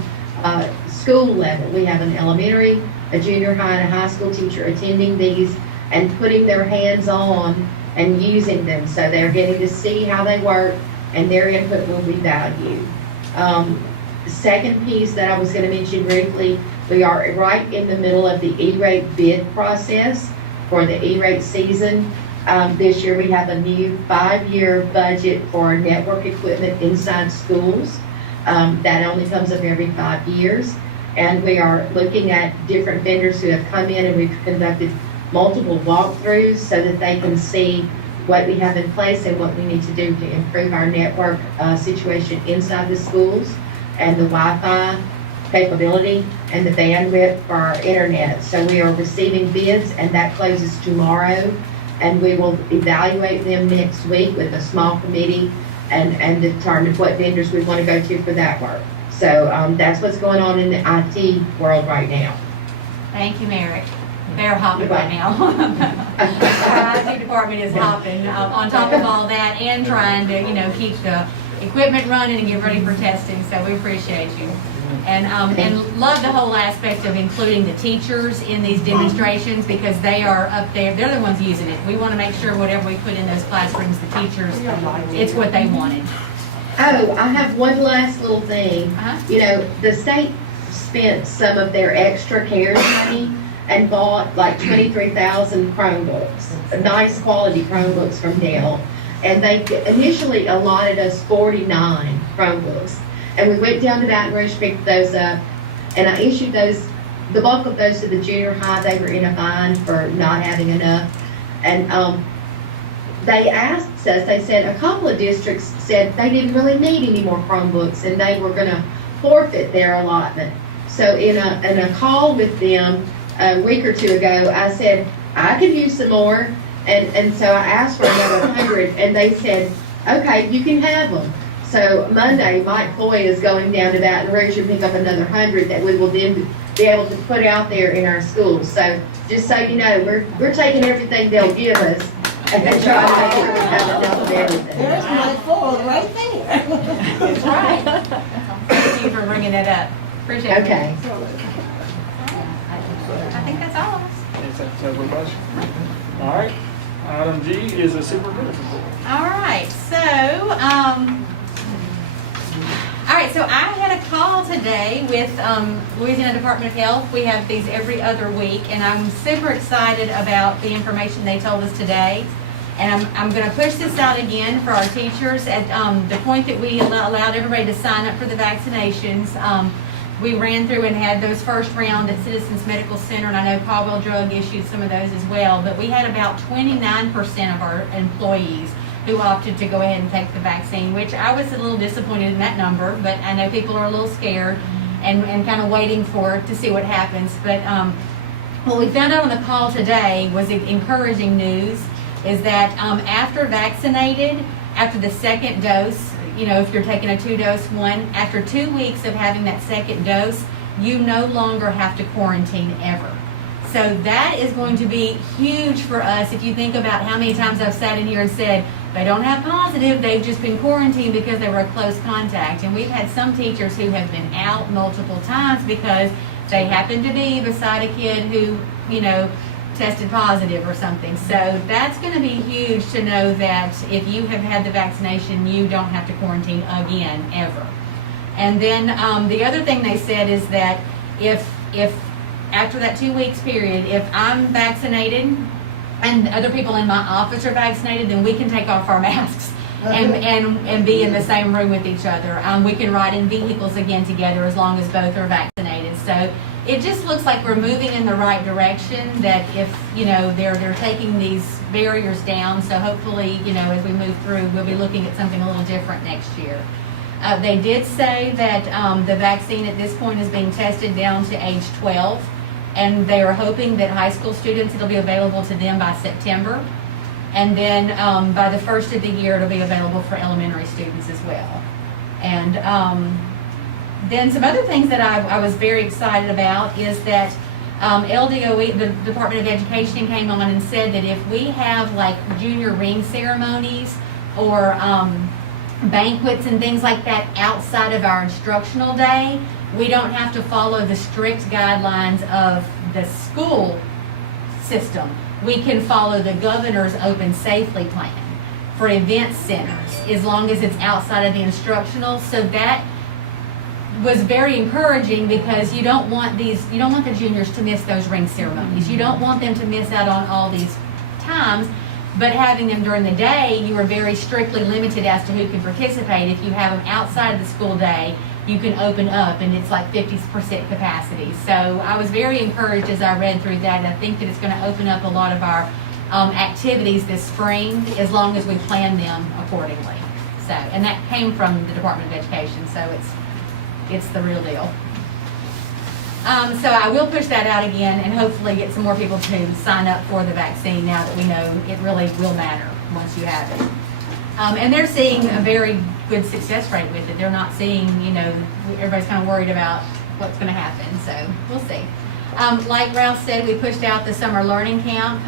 school level. We have an elementary, a junior high, and a high school teacher attending these and putting their hands on and using them. So they're getting to see how they work, and their input will be valued. The second piece that I was going to mention briefly, we are right in the middle of the E-rate bid process for the E-rate season. This year we have a new 5-year budget for network equipment inside schools. That only comes up every 5 years. And we are looking at different vendors who have come in, and we've conducted multiple walkthroughs so that they can see what we have in place and what we need to do to improve our network situation inside the schools, and the Wi-Fi capability and the bandwidth for our internet. So we are receiving bids, and that closes tomorrow, and we will evaluate them next week with a small committee and determine what vendors we want to go to for that work. So that's what's going on in the IT world right now. Thank you, Merrick. They're hopping right now. Our IT department is hopping on top of all that and trying to, keep the equipment running and get ready for testing. So we appreciate you. And love the whole aspect of including the teachers in these demonstrations, because they are up there. They're the ones using it. We want to make sure whatever we put in those classrooms, the teachers, it's what they wanted. Oh, I have one last little thing. The state spent some of their extra CARES money and bought like 23,000 Chromebooks, nice quality Chromebooks from Dell. And they initially allotted us 49 Chromebooks. And we went down to Baton Rouge, picked those up, and I issued those, the bulk of those to the junior high. They were in a bind for not having enough. And they asked us, they said a couple of districts said they didn't really need any more Chromebooks and they were gonna forfeit their allotment. So in a call with them a week or two ago, I said, I could use some more. And so I asked for another 100, and they said, okay, you can have them. So Monday, Mike Foy is going down to Baton Rouge and pick up another 100 that we will then be able to put out there in our schools. So just so you know, we're taking everything they'll give us and then trying to make sure we have enough of everything. There's my Ford right there. That's right. Thank you for bringing that up. Appreciate it. Okay. I think that's all of us. Yes, that's everybody. All right. Item G is a superintendent's report. All right, so I had a call today with Louisiana Department of Health. We have these every other week, and I'm super excited about the information they told us today. And I'm going to push this out again for our teachers at the point that we allowed everybody to sign up for the vaccinations. We ran through and had those first round at Citizens Medical Center, and I know Caldwell Drug issued some of those as well, but we had about 29% of our employees who opted to go ahead and take the vaccine, which I was a little disappointed in that number, but I know people are a little scared and kind of waiting to see what happens. But what we found out on the call today was encouraging news. is that after vaccinated, after the second dose, if you're taking a 2-dose one, after 2 weeks of having that second dose, you no longer have to quarantine ever. So that is going to be huge for us. If you think about how many times I've sat in here and said, they don't have positive, they've just been quarantined because they were a close contact. And we've had some teachers who have been out multiple times because they happened to be beside a kid who, tested positive or something. So that's going to be huge to know that if you have had the vaccination, you don't have to quarantine again, ever. And then the other thing they said is that if after that 2 weeks period, if I'm vaccinated and other people in my office are vaccinated, then we can take off our masks and be in the same room with each other. We can ride in vehicles again together as long as both are vaccinated. So it just looks like we're moving in the right direction, that if, they're taking these barriers down. So hopefully, as we move through, we'll be looking at something a little different next year. They did say that the vaccine at this point is being tested down to age 12, and they are hoping that high school students, it'll be available to them by September. And then by the first of the year, it'll be available for elementary students as well. And then some other things that I was very excited about is that LDOE, the Department of Education, came on and said that if we have like junior ring ceremonies or banquets and things like that outside of our instructional day, we don't have to follow the strict guidelines of the school system. We can follow the governor's open safely plan for event centers as long as it's outside of the instructional. So that was very encouraging, because you don't want the juniors to miss those ring ceremonies. You don't want them to miss out on all these times. But having them during the day, you are very strictly limited as to who can participate. If you have them outside of the school day, you can open up, and it's like 50% capacity. So I was very encouraged as I read through that. I think that it's going to open up a lot of our activities this spring, as long as we plan them accordingly. So, and that came from the Department of Education, so it's the real deal. So I will push that out again and hopefully get some more people to sign up for the vaccine now that we know it really will matter once you have it. And they're seeing a very good success rate with it. They're not seeing, everybody's kind of worried about what's going to happen. So we'll see. Like Ralph said, we pushed out the summer learning camp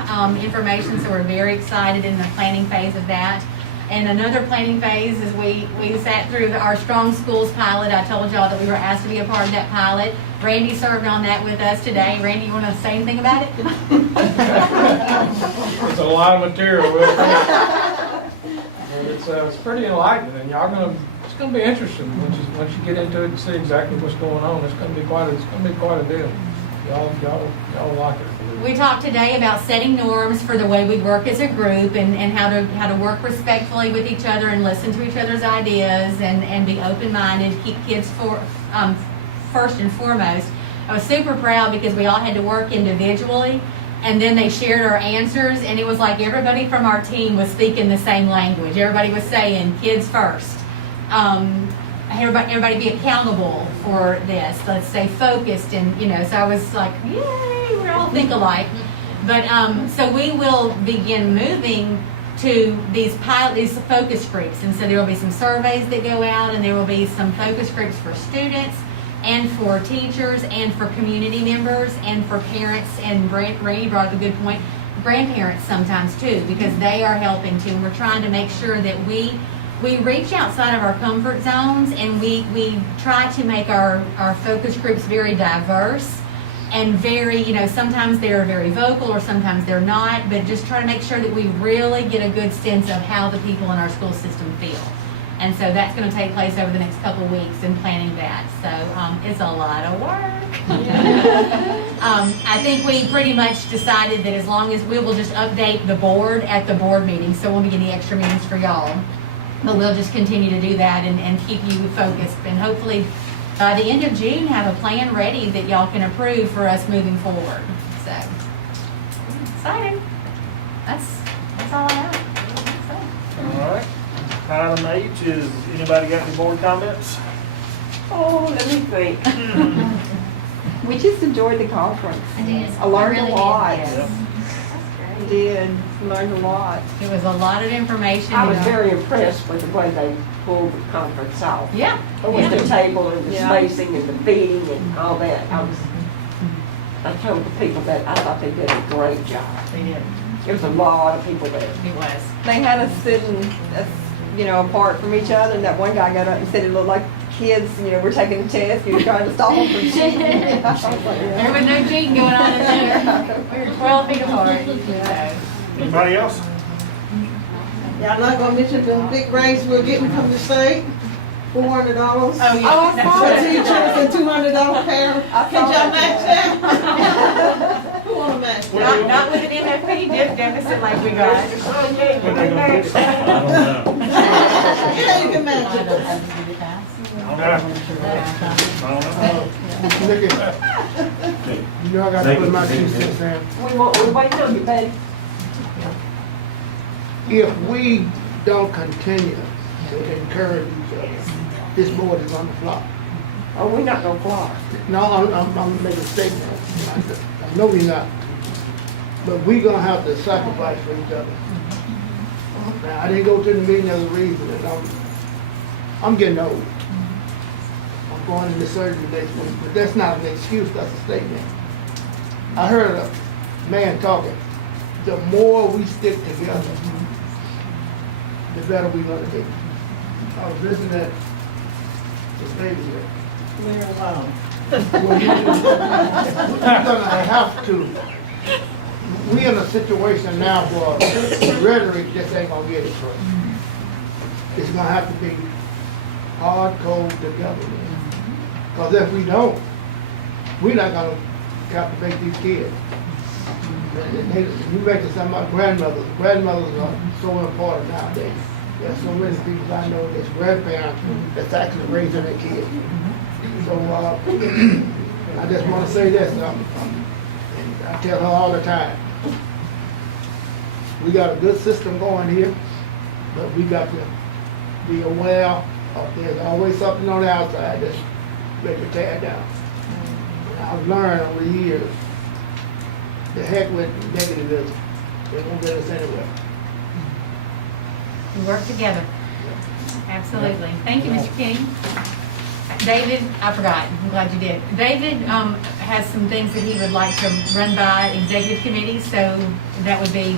information, so we're very excited in the planning phase of that. And another planning phase is we sat through our Strong Schools pilot. I told y'all that we were asked to be a part of that pilot. Randy served on that with us today. Randy, you want to say anything about it? It's a lot of material. It's pretty enlightening, and it's gonna be interesting once you get into it and see exactly what's going on. It's gonna be quite a deal. Y'all like it. We talked today about setting norms for the way we work as a group, and how to work respectfully with each other and listen to each other's ideas, and be open-minded, keep kids first and foremost. I was super proud because we all had to work individually, and then they shared our answers, and it was like everybody from our team was speaking the same language. Everybody was saying kids first. Everybody be accountable for this. Let's stay focused, and so I was like, yay, we all think alike. But so we will begin moving to these focus groups, and so there will be some surveys that go out, and there will be some focus groups for students and for teachers and for community members and for parents. And Randy brought up a good point, grandparents sometimes too, because they are helping too. And we're trying to make sure that we reach outside of our comfort zones, and we try to make our focus groups very diverse and very, sometimes they're very vocal or sometimes they're not, but just try to make sure that we really get a good sense of how the people in our school system feel. And so that's going to take place over the next couple of weeks in planning that. So it's a lot of work. I think we pretty much decided that as long as we will just update the board at the board meeting, so we'll be getting extra meetings for y'all. But we'll just continue to do that and keep you focused, and hopefully by the end of June have a plan ready that y'all can approve for us moving forward. So excited. That's all I have. All right. Item H is, anybody got any board comments? Oh, let me think. We just enjoyed the conference. I did. I learned really a lot. did, yes. Yep. did, learned a lot. It was a lot of information. I was you know. very impressed with the way they pulled the conference off. Yeah. With the Yeah. table and the Yeah. spacing and the feeding and all that. I told the people that I thought they did a great job. They did. There was a lot of people there. It was. They had us sitting, apart from each other, and that one guy got up and said it looked like kids, we're taking a test, you're trying to stop them from cheating. There was no cheating going on in there. We were 12 feet apart. So. Anybody else? Y'all not gonna mention the big raise we're getting from the state? $400. Oh, yeah. Oh, I That's saw For right. teachers and $200 parent. I Can saw y'all that. match that? Who wanna match that? Not with an MFP deficit like we got. What they gonna do? I don't know. Yeah, you can match it. I don't know. Look at, you know I gotta put my 2 cents in. We're waiting on you, baby. If we don't continue to encourage each other, this board is on the flop. Oh, we're not gonna fly. No, I'm making a statement. I know we're not. But we gonna have to sacrifice for each other. Now, I didn't go to the meeting as a reason, and I'm getting old. I'm going into surgery next week, but that's not an excuse, that's a statement. I heard a man talking, the more we stick together, the better we're gonna be. I was listening to this lady here. Well, we're gonna have to. We in a situation now where rhetoric just ain't gonna get it through. It's gonna have to be hard, cold together. Because if we don't, we're not gonna captivate these kids. You mentioned some of my grandmothers. Grandmothers are so important nowadays. There's so many people I know that's grandparents that's actually raising their kids. So I just want to say this, and I tell her all the time. We got a good system going here, but we got to be aware of there's always something on the outside that's ready to tear down. I've learned over the years, the heck with negativism, it won't get us anywhere. We work together. Absolutely. Thank you, Mr. King. David, I forgot. I'm glad you did. David has some things that he would like to run by executive committee, so that would be,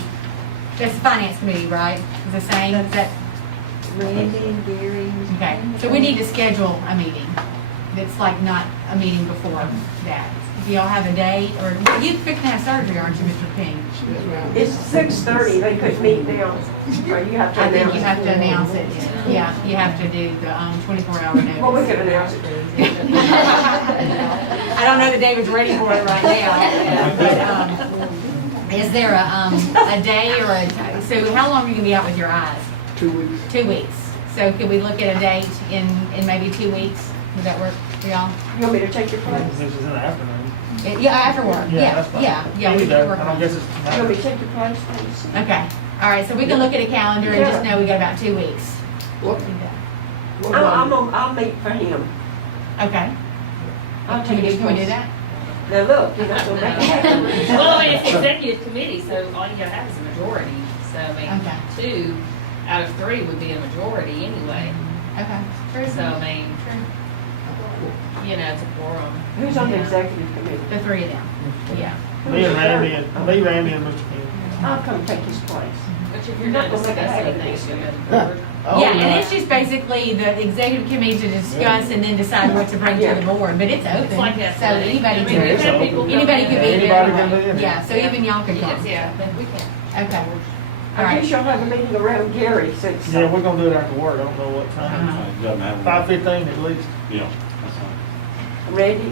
that's the finance committee, right? Is the same? Is that? Randy and Gary. Okay, so we need to schedule a meeting. It's like not a meeting before that. Do y'all have a date, or you fixing to have surgery, aren't you, Mr. King? Yes, ma'am. It's 6:30, they could meet now, or you have to I announce. think you have to announce it. Yeah, you have to do the 24-hour notice. Well, we can announce it. I don't know that David's ready for it right now, but is there a day or so how long are you gonna be out with your eyes? 2 weeks. 2 weeks. So could we look at a date in maybe 2 weeks? Would that work for y'all? You want me to take your place? This is in the afternoon. Yeah, after work. Yeah, that's fine. yeah, we Either, can work I don't on guess it. it's. You want me to take your place, please? Okay, all right, so we can look at a calendar and just know we got about 2 weeks. What I'll meet for him. Okay. I'll Can take we his do place. that? Now, look, you're not gonna make it happen. Well, I mean, it's executive committee, so all you gotta have is a majority. So, I mean, Okay. 2 out of 3 would be a majority anyway. Okay. So, I mean, it's a quorum. Who's on the executive committee? The 3 of them, yeah. Me and Randy and Mr. King. I'll come take his place. But if you're gonna discuss anything, you're gonna. Oh, Yeah, and it's just basically the executive committee to discuss and then decide what to bring to the board, but it's open. It's like that. So anybody I mean, we've had can, people come anybody in. could be Anybody there. can be in Yeah, so even y'all could Yes, come. yeah, then we can. Okay. All I guess right. you'll have a meeting around Gary since. Yeah, we're gonna do it after work, I don't know what time. Doesn't matter. 5:15 at least. Yeah, that's fine. Randy,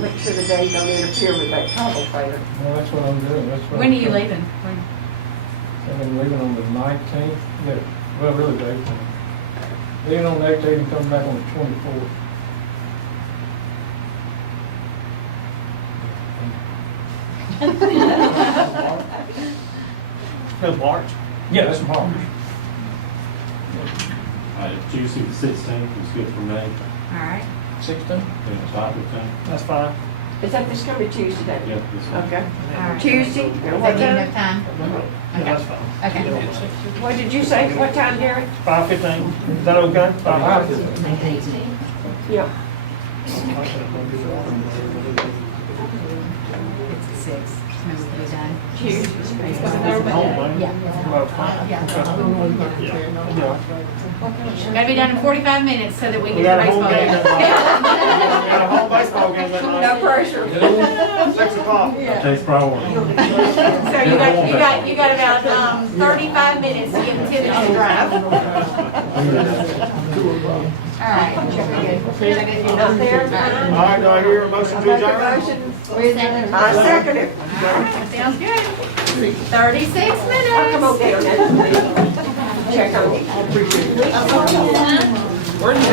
make sure the day don't interfere with that travel trailer. Well, that's what I'm doing, that's what. When are you I'm doing. leaving? I'm leaving on the 19th, yeah, well, really the 18th. Leaving on the 18th and coming back on the 24th. Till March. Yeah, that's March. Tuesday the 16th is good for me. All right. 16th? Yeah, 5:15. That's fine. Is that this coming Tuesday? Yeah, this one. Okay. All right. Tuesday? Is What that time? enough time? Yeah, that's fine. Okay. What did you say? What time, Gary? 5:15, is that okay? 5:15. Yeah. It's at 6. Maybe we'll be done. Tuesday. Yeah. Well, fine. Yeah. Yeah. Gotta be done in 45 minutes so that we We can got a do home baseball game game. that night. We got a home baseball game that No night. pressure. 6 o'clock. Takes priority. So you got about 35 minutes to get the tennis drive. All right. Out there? All right, do I hear a motion to Make a adjourn? motion. I second it. All right, sounds good. 36 minutes. I'll come over there and check on it. Where did you